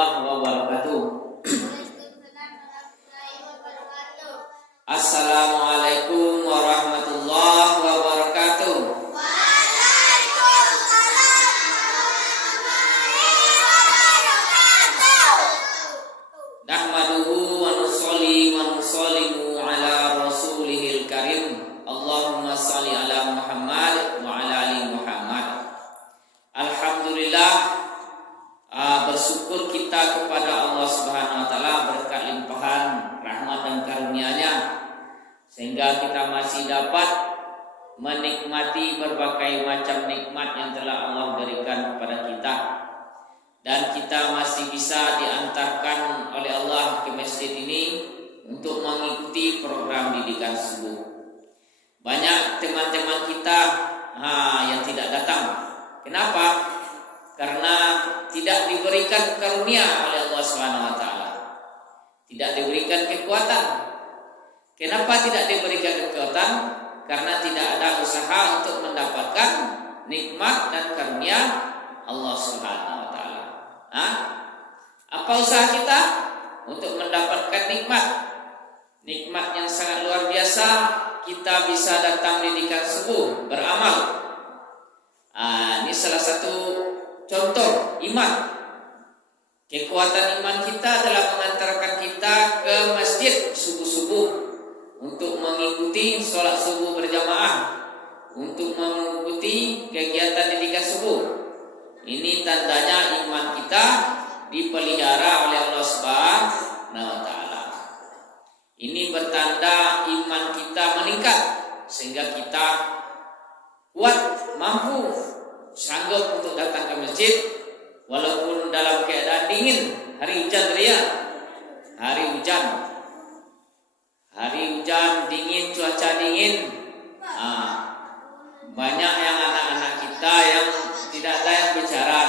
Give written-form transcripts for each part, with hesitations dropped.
warahmatullahi wabarakatuh. Assalamualaikum warahmatullahi wabarakatuh. Nahmaduhu wa nusolli wa nusallimu ala rasulihil karim. Allahumma sholli ala Muhammad wa ala ali Muhammad. Alhamdulillah, bersyukur kita kepada Allah Subhanahu wa taala berkat limpahan rahmat dan karunia-Nya sehingga kita masih dapat menikmati berbagai macam nikmat yang telah Allah berikan kepada kita. Dan kita masih bisa diantarkan oleh Allah ke masjid ini untuk mengikuti program didikan subuh. Banyak teman-teman kita yang tidak datang. Kenapa? Karena tidak diberikan karunia oleh Allah Subhanahu wa taala. Tidak diberikan kekuatan. Kenapa tidak diberikan kekuatan? Karena tidak ada usaha untuk mendapatkan nikmat dan karunia Allah Subhanahu wa taala. Apa usaha kita untuk mendapatkan nikmat? Nikmat yang sangat luar biasa. Kita bisa datang didikan subuh, beramal. Ini salah satu contoh iman. Kekuatan iman kita adalah mengantarkan kita ke masjid subuh-subuh untuk mengikuti sholat subuh berjamaah, untuk mengikuti kegiatan didikan subuh. Ini tandanya iman kita dipelihara oleh Allah Subhanahu wa taala. Ini bertanda iman kita meningkat sehingga kita kuat, mampu, sanggup untuk datang ke masjid walaupun dalam keadaan dingin, hari hujan ria, hari hujan dingin, cuaca dingin. Banyak yang anak-anak kita yang tidak ada yang bicara.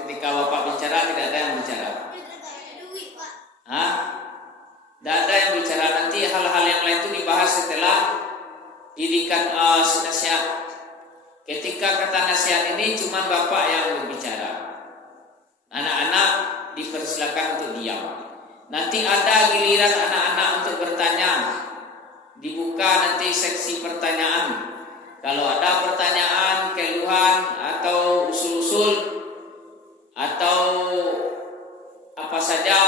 Ketika bapak bicara tidak ada yang bicara. Tidak ada yang bicara. Nanti hal-hal yang lain itu dibahas setelah didikan nasihat. Ketika kata nasihat ini cuma bapak yang berbicara, anak-anak dipersilakan untuk diam. Nanti ada giliran anak-anak untuk bertanya. Dibuka nanti seksi pertanyaan. Kalau ada pertanyaan, keluhan atau usul-usul atau apa saja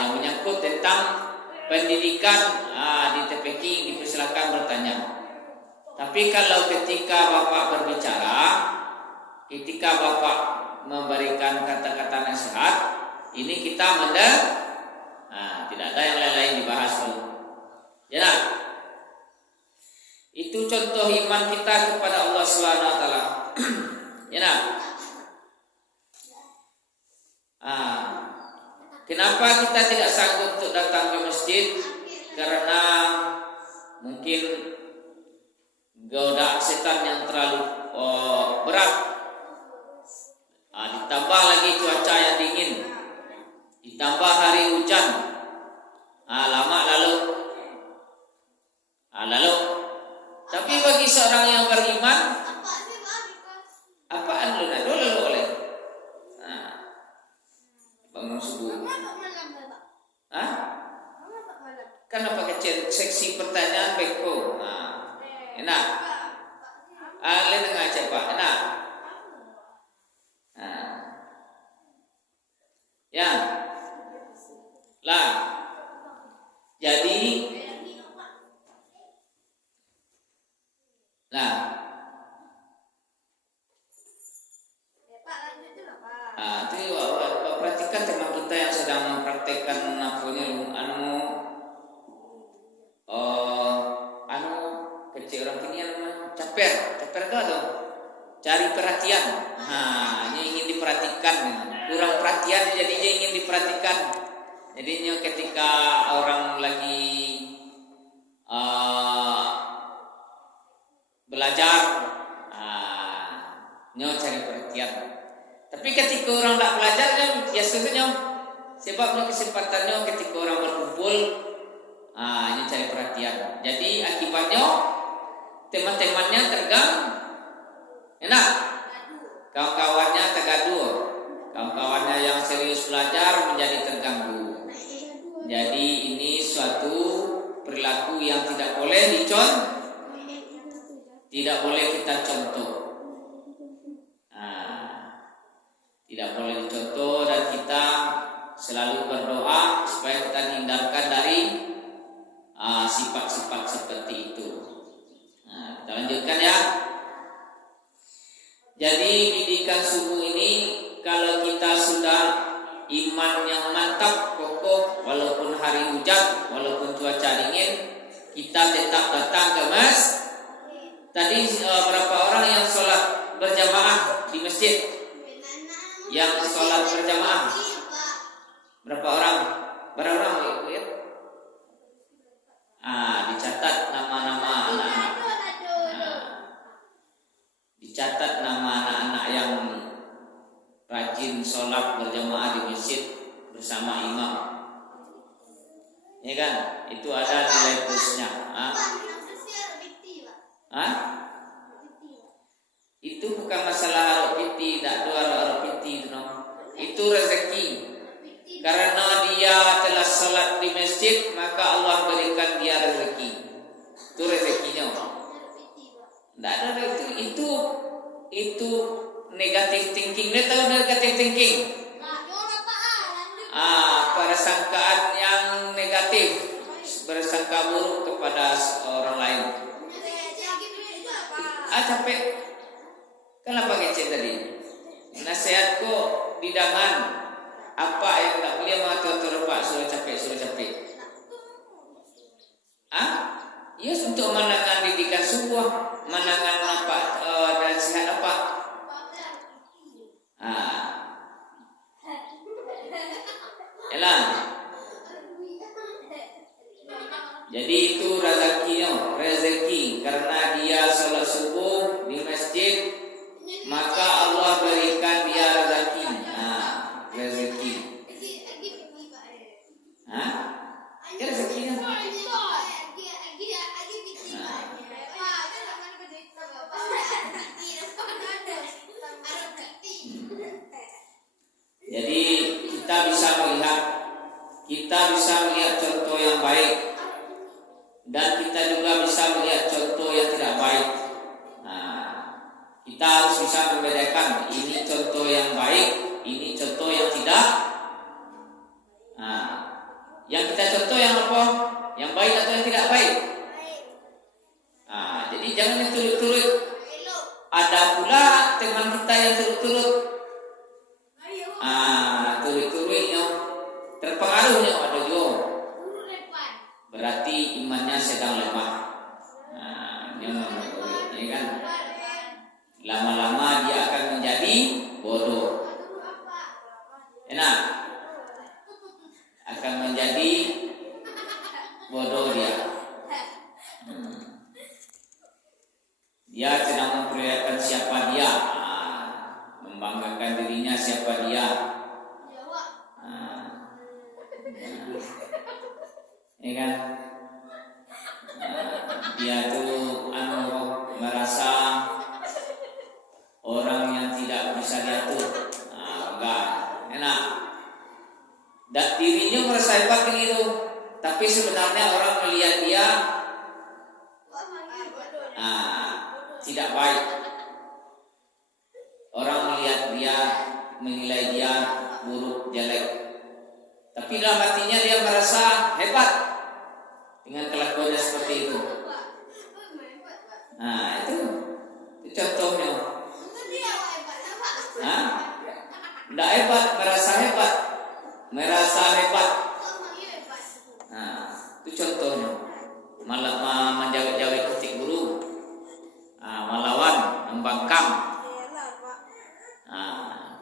yang menyangkut tentang pendidikan di TPQ dipersilakan bertanya. Tapi kalau ketika bapak berbicara, ketika bapak memberikan kata-kata nasihat, ini kita tidak ada yang lain-lain dibahas dulu. Ya, itu contoh iman kita kepada Allah Subhanahu wa taala. Ya. Kenapa kita tidak sanggup untuk datang ke masjid? Karena mungkin godaan setan yang terlalu berat. Ditambah lagi cuaca yang dingin, ditambah hari hujan, lama lalu. Tapi bagi seorang yang beriman, apaan lalu oleh bangun subuh? Kan pakai seksi pertanyaan beko. Enak. Lain ngajak Pak, enak. Ya. Lah. Jadi itu perhatikan teman kita yang sedang mempraktekkan kecil orang kini caper itu atau cari perhatian. Ini ingin diperhatikan, kurang perhatian jadinya ingin diperhatikan. Jadinya ketika orang lagi belajar, cari perhatian. Tapi ketika orang tak belajar, biasanya sebabnya kesempatannya ketika orang berkumpul, ini cari perhatian. Jadi akibatnya teman-temannya terganggu, enak, kawan-kawannya tergaduh, kawan-kawannya yang serius tidak boleh dicontoh, dan kita selalu berdoa supaya kita dihindarkan dari sifat-sifat seperti itu. Nah, kita lanjutkan ya. Jadi didikan subuh ini, kalau kita sudah iman yang mantap, kokoh, walaupun hari hujan, walaupun cuaca dingin, kita tetap datang ke masjid. Tadi berapa orang yang sholat berjamaah di masjid? Yang sholat berjamaah berapa orang? Berapa orang Ibu ya? Dicatat nama-nama anak-anak. Dicatat nama anak-anak yang rajin sholat berjamaah di masjid bersama imam. Ya kan? Itu ada nilai plusnya. Itu bukan masalah arupiti, tak dua arupiti itu, no. Itu rezeki. Karena dia telah sholat di masjid, maka Allah berikan dia rezeki. Itu rezekinya. Tidak ada itu negatif thinking. Dia tahu negatif thinking. Persangkaan yang negatif, bersangka buruk kepada orang lain. Capek. Kenapa kecil tadi? Nasihatku bidangan. Apa yang tak boleh mengatur Pak? Suruh capek. Ya, untuk menangan didikan sebuah, menangan apa dan sehat apa? Elang. Jadi itu rezeki karena dia sholat subuh di masjid, maka Allah berikan dia rezeki. Rezeki. Ini rezekinya. Jadi kita bisa melihat contoh yang baik, dan kita juga bisa melihat contoh yang tidak baik. Kita harus bisa membedakan ini contoh yang baik, ini contoh yang tidak. Yang kita contoh yang apa? Yang baik atau yang tidak baik? Jadi jangan turut-turut. Ada pula teman kita yang turut-turut. Turut-turutnya terpengaruhnya ada juga. Berarti imannya sedang lemah. Ini kan. Lama-lama dia akan menjadi bodoh. Enak. Akan menjadi bodoh dia. Dia sedang memperlihatkan siapa dia, membanggakan dirinya siapa dia. Ini kan, dia tuh merasa orang yang tidak bisa diatur. Enggak, enak. Dan dirinya merasa hebat gitu, tapi sebenarnya orang melihat dia tidak baik. Orang melihat dia, menilai dia buruk, jelek. Tapi dalam hatinya dia merasa hebat dengan kelakuannya seperti itu. Itu contohnya. Tidak hebat, merasa hebat. Itu contohnya. Malah menjawab-jawab ketik guru, melawan, membangkang.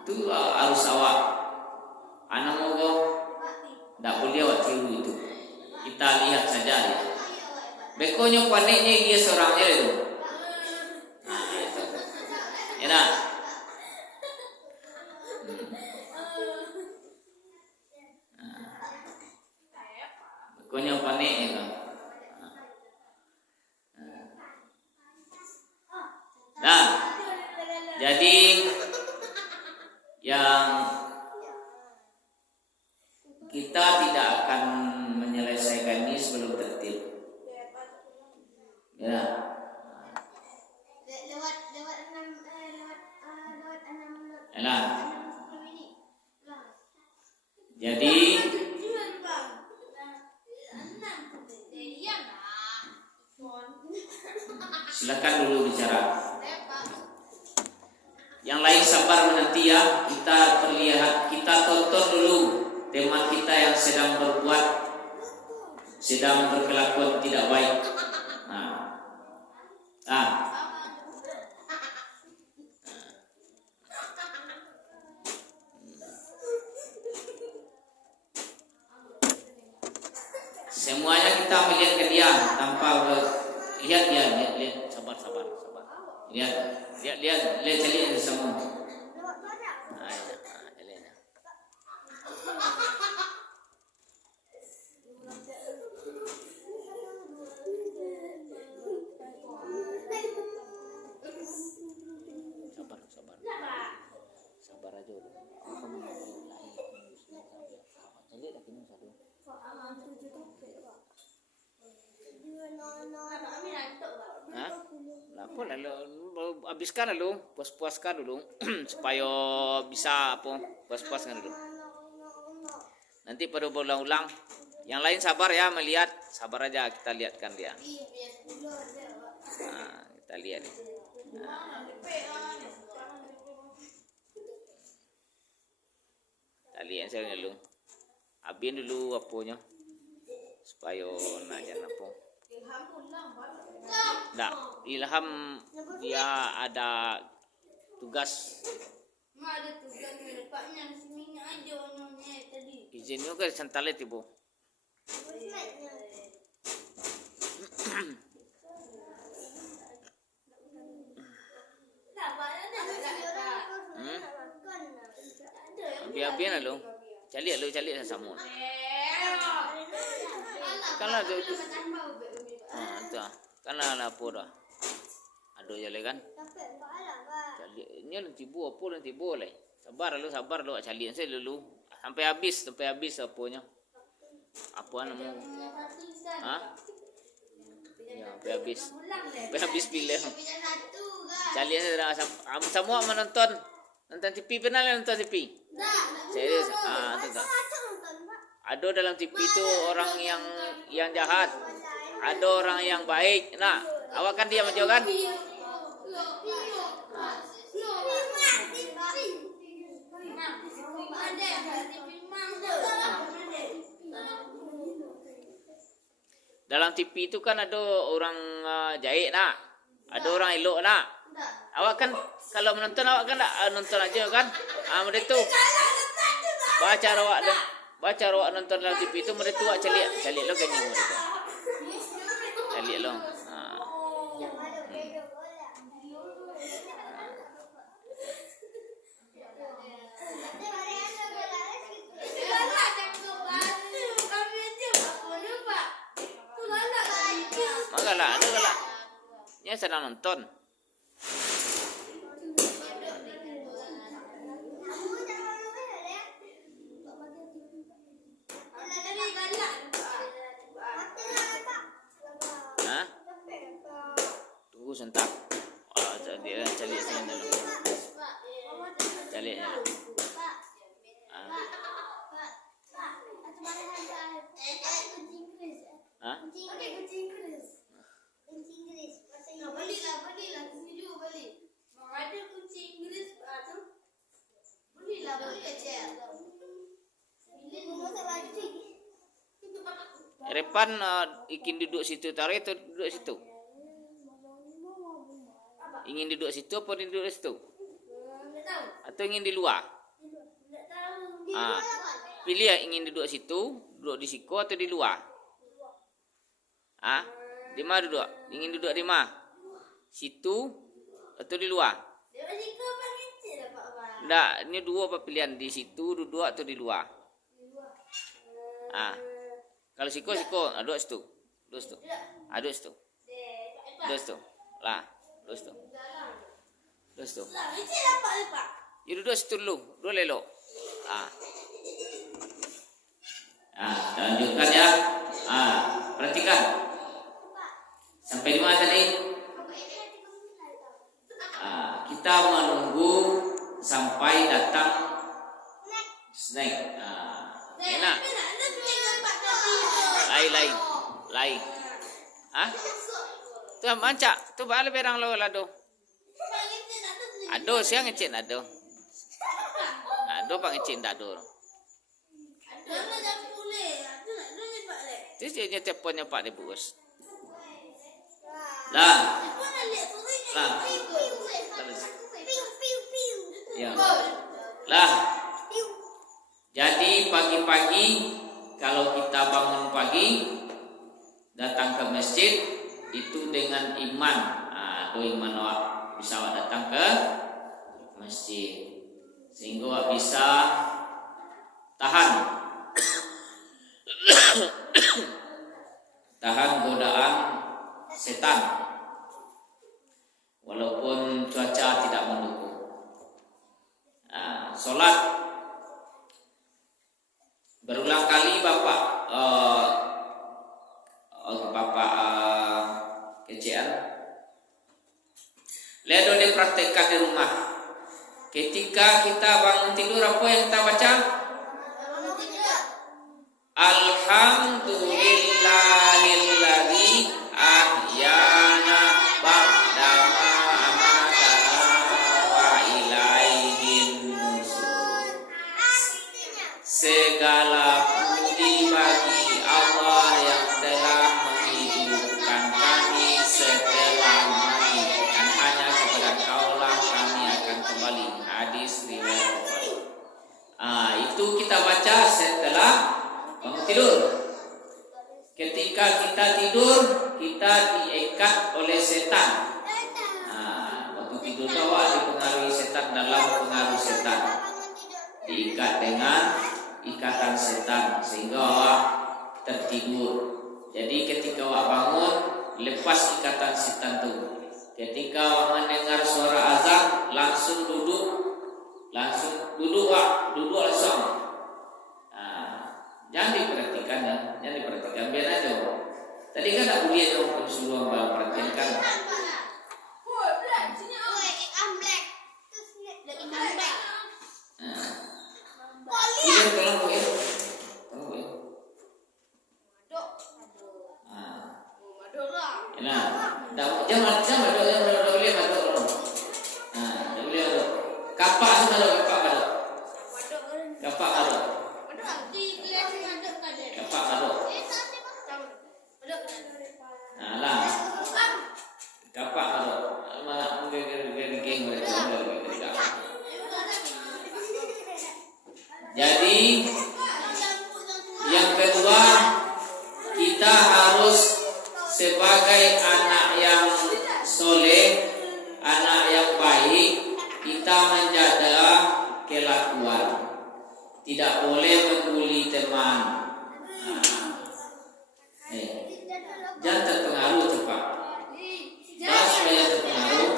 Itu harus awak. Anak moga tidak boleh awak tiru itu. Kita lihat saja ya. Bekonya paniknya dia seorangnya itu. Itu. Enak. Bekonya panik itu. Jadi yang kita tidak akan menyelesaikan ini sebelum tertib. Ya. Enak. sedang berkelakuan tidak baik. Semuanya kita melihat ke dia tanpa lihat dia, lihat, sabar. Lihat cari semua. Sabar aja dulu. Apa lalu habiskan dulu, puas-puaskan dulu supaya bisa puas-puaskan dulu. Nanti pada berulang-ulang. Yang lain sabar ya melihat, sabar aja kita lihatkan dia. Kita lihat. Kita lihat saya dulu. Abin dulu apanya supaya najan apa. Nggak, Ilham dia ada tugas. Ada tugas Paknya sini aja nyonya tadi. Izin juga sentalit ibu. Biar lalu. Cali sama. Kalau tu. Karena apa dah. Aduh jale kan. Cali nanti boleh. Sabar lu cali saya dulu sampai habis apanya. Apa namanya? Ya, sampai habis pilih. Cali semua menonton TV, pernah nonton TV? Serius? Tidak. Ada dalam TV itu orang yang jahat, ada orang yang baik. Nah, awak kan dia macam kan? Dalam TV itu kan ada orang jahit nak, ada orang elok nak. Awak kan kalau menonton awak kan nonton aja kan? Mereka tu baca awak nonton dalam TV itu mereka awak calik lo kan mereka. Calik lo. Magalah. Nya sedang nonton. Tunggu sebentar. Dia cari sini dulu. Cari. Belilah video beli. Mau ada kucing Inggris tu. Belilah aja. Repan ingin duduk situ tarik atau duduk situ? Ingin duduk situ apa duduk situ? Atau ingin di luar? Pilih ya, ingin duduk situ, duduk di situ atau di luar? Di mana duduk? Ingin duduk di mana? Situ atau di luar? Enggak, ini dua apa pilihan, di situ duduk atau di luar? Kalau siko, duduk situ. Duduk situ. Lah, duduk situ. Ya duduk situ dulu, lelok. Lanjutkan ya. Perhatikan. Sampai di mana tadi? Kita menunggu sampai datang snack. Enak. Lain. Tu mancak, tu balik berang lo lado. Ado siang ngecek ado. Ado pang ngecek ado. Itu dia teleponnya Pak de bos. Lah. Lah. Ya. Lah. Jadi pagi-pagi kalau kita bangun pagi datang ke masjid itu dengan iman. Iman bisa datang ke masjid sehingga bisa tahan godaan setan walaupun cuaca tidak mendukung. Sholat berulang kali Bapak kecian lihat dulu dipraktekkan di rumah. Ketika kita bangun tidur apa yang kita baca? Alhamdulillahilladzi ahyana ba'dama amatana wa ilaihin nusyur. Segala puji bagi Allah yang telah menghidupkan kami setelah mati, dan hanya kepada Kaulah kami akan kembali. Hadis riwayat Bukhari. Itu kita baca setelah bangun tidur. Ketika kita tidur, kita diikat oleh setan. Waktu tidur awak dipengaruhi setan, dalam pengaruh setan, diikat dengan ikatan setan sehingga awak tertidur. Jadi ketika awak bangun, lepas ikatan setan itu. Ketika awak mendengar suara azan, langsung duduk langsung. Jangan diperhatikan, biar aja. Tadi kan aku lihat orang suruh perhatikan. Iya kalau ya. Jangan boleh masuk. Kapak ada. Jadi yang kedua, kita harus sebagai anak yang soleh, anak yang baik, kita menjaga kelakuan. Tidak boleh membuli teman. Jangan terpengaruh cepat. Supaya terpengaruh,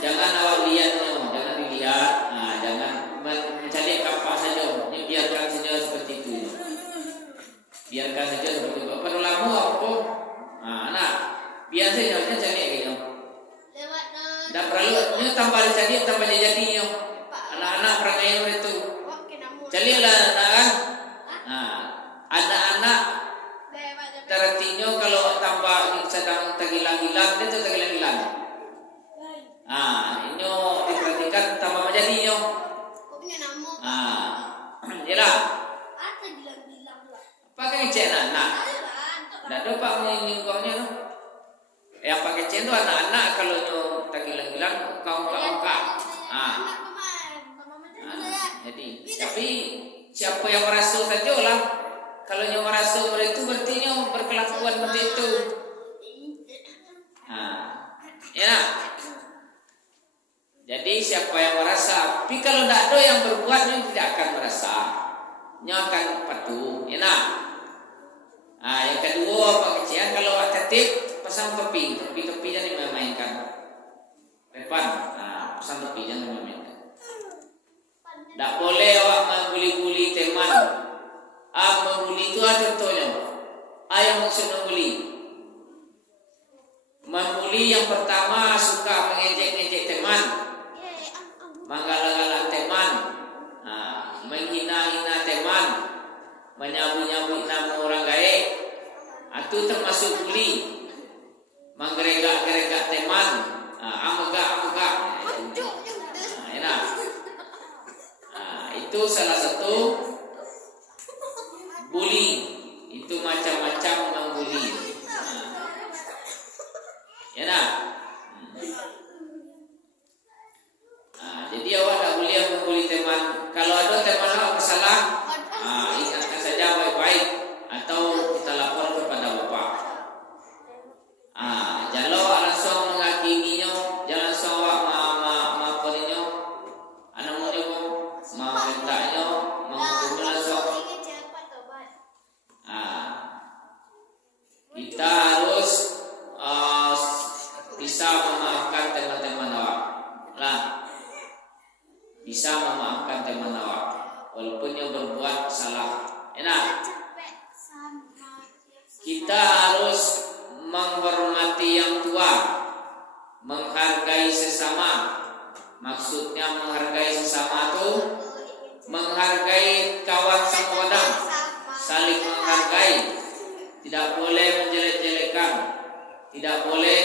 jangan awak lihatnya, jangan dilihat. Jangan mencari kapak saja. Biarkan saja seperti itu. Biarkan saja seperti itu. Perlu lama apa? Anak biar saja cari gitu. Tak perlu tambah jadi. Anak-anak perangai itu. Carilah anak kan. Anak-anak tertinya kalau tambah sedang tergilang-gilang, dia tu tergilang-gilang. Ini diperhatikan tambah menjadi nyo. Yalah. Pakai cen anak. Dah dapat meninggalnya no. Yang pakai cen tu anak-anak kalau nyo tergilang-gilang kau. Jadi, tapi siapa yang merasa sajalah. Kalau nyo merasa itu berarti nyo berkelakuan seperti itu. Ya. Jadi siapa yang merasa, tapi kalau tidak ada yang berbuat, nyo tidak akan merasa, nyo akan patuh. Ya nak. Yang kedua Pak Kecian, kalau awak tertib, pasang tepi jangan dimainkan. Depan, pasang tepi jangan dimainkan. Tak boleh awak membuli-buli teman. Membuli itu contohnya. Yang maksud membuli. Membuli yang pertama suka mengejek-ngejek teman, menggalak-galak teman, menghina-hina teman, menyabu-nyabu nama orang gaib. Itu termasuk bully. Menggeregak-geregak teman, amegak. Itu salah satu bully. itu macam-macam membuli. Ya nak. Jadi awak tak boleh membuli teman. Kalau ada teman awak bersalah, ingatkan saja baik-baik atau kita lapor kepada bapak. Jangan awak langsung menghakiminya, jangan langsung awak mengaporinya, anaknya memintaknya, menghukumnya langsung. Kita harus bisa memaafkan teman-teman awak. Bisa memaafkan teman awak walaupun dia berbuat salah. Enak. Kita harus menghormati yang tua, menghargai sesama. Maksudnya menghargai sesama itu menghargai kawan sekodam, saling menghargai. Tidak boleh menjelek-jelekan, tidak boleh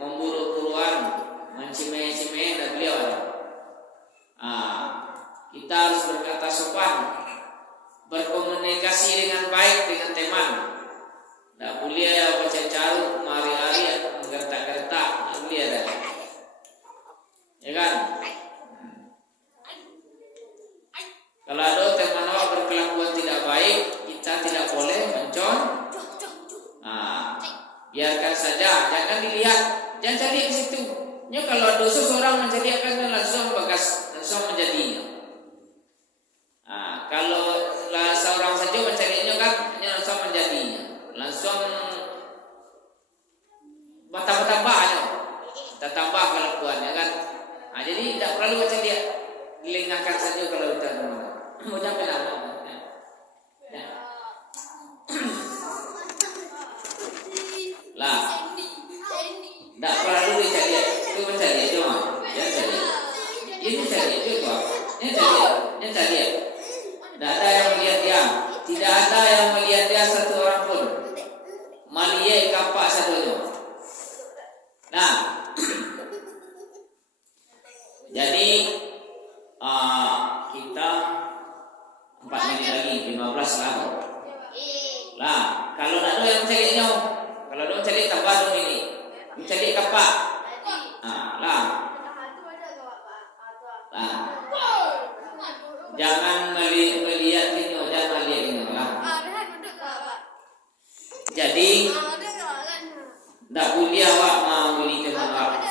memburu-buruan, mencemeh-cemeh dan beliau. Kita harus berkata sopan, berkomunikasi dengan baik dengan teman. Tak boleh bercecaruk, mari-hari, gertak-gertak, tak boleh ada. Ya kan? Kalau ada teman awak berkelakuan tidak baik, kita tidak boleh mencon. Biarkan saja, jangan dilihat, jangan cari di situ. Ya kalau dosa seorang menjadi akan langsung bagas, langsung menjadinya. Kalau seorang saja mencarinya kan, langsung menjadinya, langsung bertambah-tambahnya, kita tambah kelakuannya kan. Jadi tidak perlu baca dia, dilengakan saja kalau kita mau sampai lama. Tak perlu dicari, itu mencari cuma, ya cari, ini cari juga, ini cari. Tidak ada yang melihat dia, tidak ada yang melihat dia satu orang pun. Melihat kapak satunya. Nah, jadi kita 4 menit lagi, 15 lama. Lah, kalau nak ada yang mencarinya, kalau ada mencari tambah 2 menit. Mencari kapak. Jangan melihat ini, jangan melihat ini lah. Jadi tak boleh awak membeli teman awak.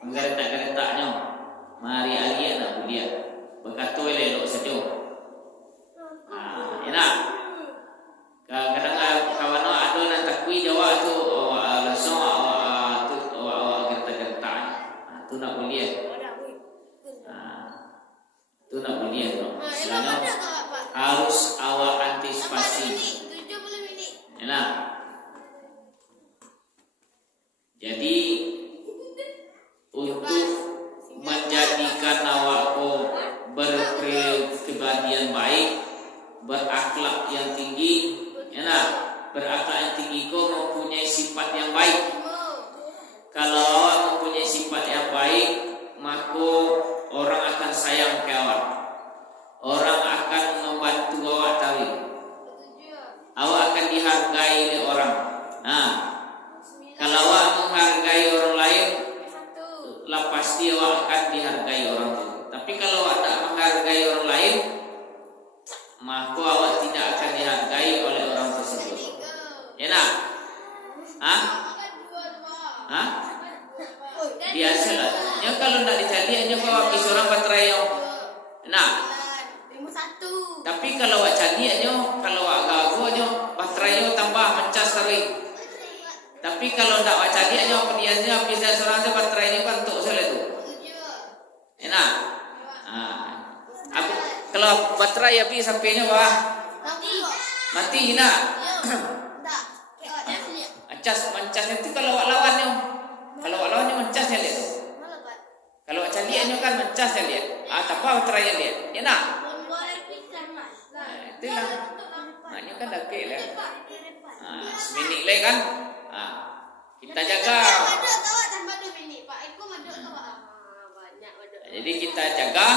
Menggeretak-geretaknya, mari hari tak boleh. Berkata elok saja. Enak. Kadang-kadang kawan awak ada nak takui jawab tu langsung awak gertak-gertak. Tu nak boleh. Tu nak boleh tu. Selama harus awak antisipasi. Enak. Jadi untuk menjadikan awakku berkepribadian baik, berakhlak yang tinggi, enak. Berakhlak yang tinggi kau mempunyai sifat yang baik. Kalau awak mempunyai sifat yang baik, maka orang akan sayang ke awak. Orang akan membantu awak tahu. Awak akan dihargai oleh orang. Kalau awak menghargai orang lain, lah pasti awak akan dihargai orang itu. Tapi kalau awak tak menghargai orang lain, maka awak tidak akan dihargai oleh orang tersebut. Enak? Biasalah. Ya kalau nak dicari aja bawa pergi seorang baterai yang enak. Tapi kalau awak cari aja, kalau awak gagu aja, baterai tambah mencas sering. Tapi kalau tak awak cari aja, pediasnya bisa seorang aja baterai ini kan untuk saya tu. Enak. Kalau baterai api sampainya bawah mati nak. Mencas itu kalau awak lawannya. Kalau awak lawannya mencasnya lihat. Kalau awak cariannya kan mencasnya lihat. Tambah baterai lihat. Ya nak. Itulah. Maknya kan dah ke lah. Seminit lagi kan. Kita jaga. Jadi kita jaga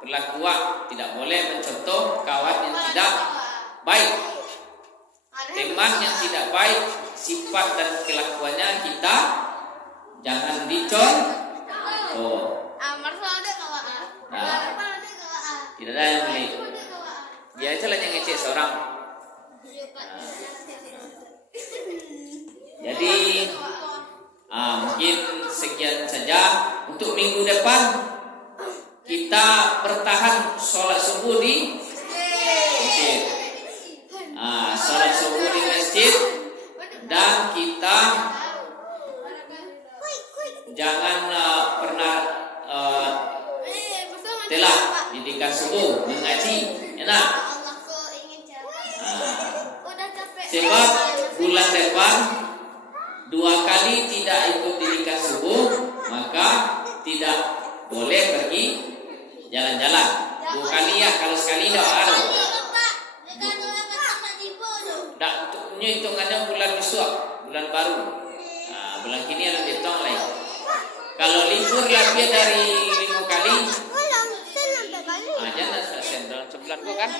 berlaku awak, tidak boleh mencontoh kawan yang tidak baik. teman yang tidak baik sifat dan kelakuannya kita jangan dicontoh. Tidak ada yang beli. Dia itu lah yang ngecek seorang. Jadi mungkin sekian saja untuk minggu depan. Kita bertahan sholat subuh di masjid. Sholat subuh di masjid dan kita jangan pernah telat didikan subuh mengaji. Enak. Sebab bulan depan 2 kali tidak ikut didikan subuh, maka tidak boleh pergi jalan-jalan. 2 kali ya, kalau sekali dah ada. Tak untuknya hitungannya bulan besok, bulan baru. Bulan kini ada hitung lain. Kalau libur lebih dari 5 kali, jangan selesai dalam sebulan kok kan.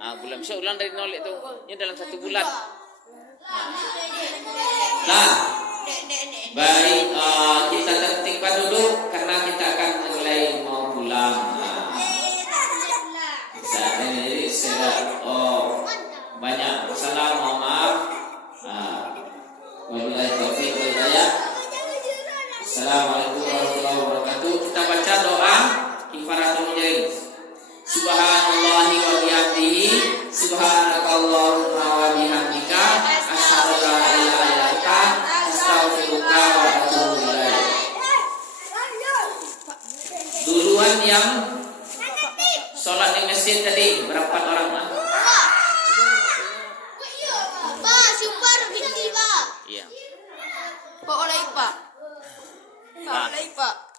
Bulan besok ulang dari nol itu, ini dalam 1 bulan. Nah, baik kita tertibkan dulu karena kita akan mulai mau pulang. Jadi saya banyak salah, mohon maaf. Wabillahi taufiq wal hidayah. Assalamualaikum warahmatullahi wabarakatuh. Kita baca doa kifaratul majlis. Subhanallahi wa bihamdihi, subhanakallahumma wa bihamdika, asyhadu an la ilaha illa anta, astaghfiruka wa atubu ilaik. Duluan yang sholat di masjid tadi berapa orang? Iya. Pak oleh Pak.